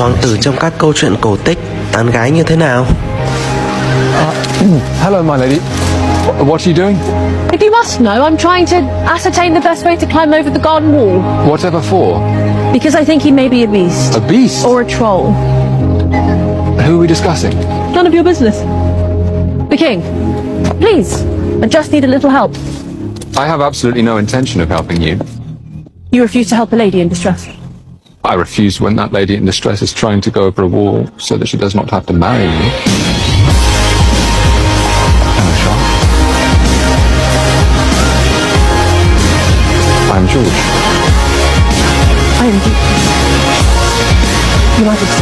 Hoàng tử trong các câu chuyện cổ tích, tán gái như thế nào? Hello, my lady. What are you doing? If you must know, I'm trying to ascertain the best way to climb over the garden wall. Whatever for? Because I think he may be a beast. A beast? Or a troll. Who are we discussing? None of your business. The king. Please, I just need a little help. I have absolutely no intention of helping you. You refuse to help a lady in distress. I refuse when that lady in distress is trying to go over a wall so that she does not have to marry you. Hello, Sean. I'm George. I am deep. Your Majesty.